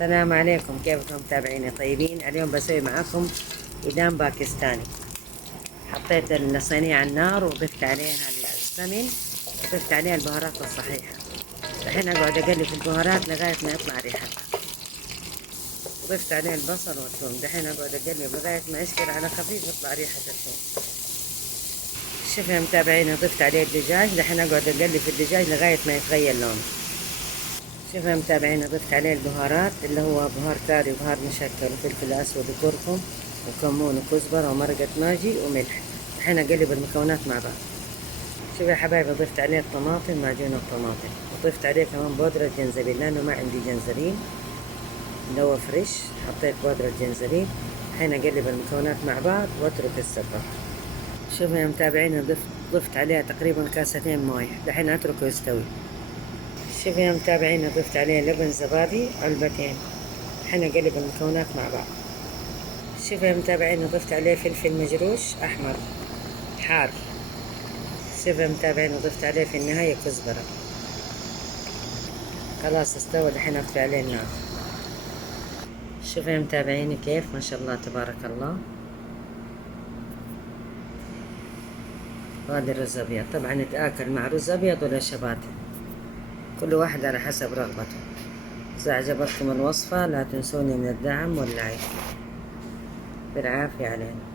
السلام عليكم، كيفكم متابعيني طيبين؟ اليوم بسوي معاكم إدام باكستاني. حطيت الصينية على النار وضفت عليها السمن وضفت عليها البهارات الصحيحة. الحين أقعد أقلب في البهارات لغاية ما يطلع ريحتها. ضفت عليه البصل والثوم، دحين أقعد أقلب لغاية ما يسكر على خفيف يطلع ريحة الثوم. شوفوا يا متابعيني، ضفت عليه الدجاج، دحين أقعد أقلب في الدجاج لغاية ما يتغير لونه. شوفوا يا متابعيني، ضفت عليه البهارات اللي هو بهار كاري وبهار مشكل وفلفل اسود وكركم وكمون وكزبره ومرقه ماجي وملح. الحين اقلب المكونات مع بعض. شوفوا يا حبايبي، ضفت عليه الطماطم، معجون الطماطم، وضفت عليه كمان بودرة جنزبيل لانه ما عندي جنزبيل اللي هو فريش، حطيت بودرة جنزبيل. الحين اقلب المكونات مع بعض واترك السبة. شوفوا يا متابعيني، ضفت عليها تقريبا كاستين مويه، الحين اتركه يستوي. شوفوا يا متابعين، ضفت عليه لبن زبادي علبتين. الحين اقلب المكونات مع بعض. شوفوا يا متابعين، ضفت عليه فلفل مجروش احمر حار. شوفوا يا متابعين، ضفت عليه في النهاية كزبرة. خلاص استوى، الحين اطفي عليه النار. شوفوا يا متابعيني كيف ما شاء الله تبارك الله. وهذا الرز ابيض، طبعا يتاكل مع رز ابيض ولا شباتي، كل واحد على حسب رغبته. إذا أعجبتكم الوصفة لا تنسوني من الدعم واللايك. بالعافية علينا.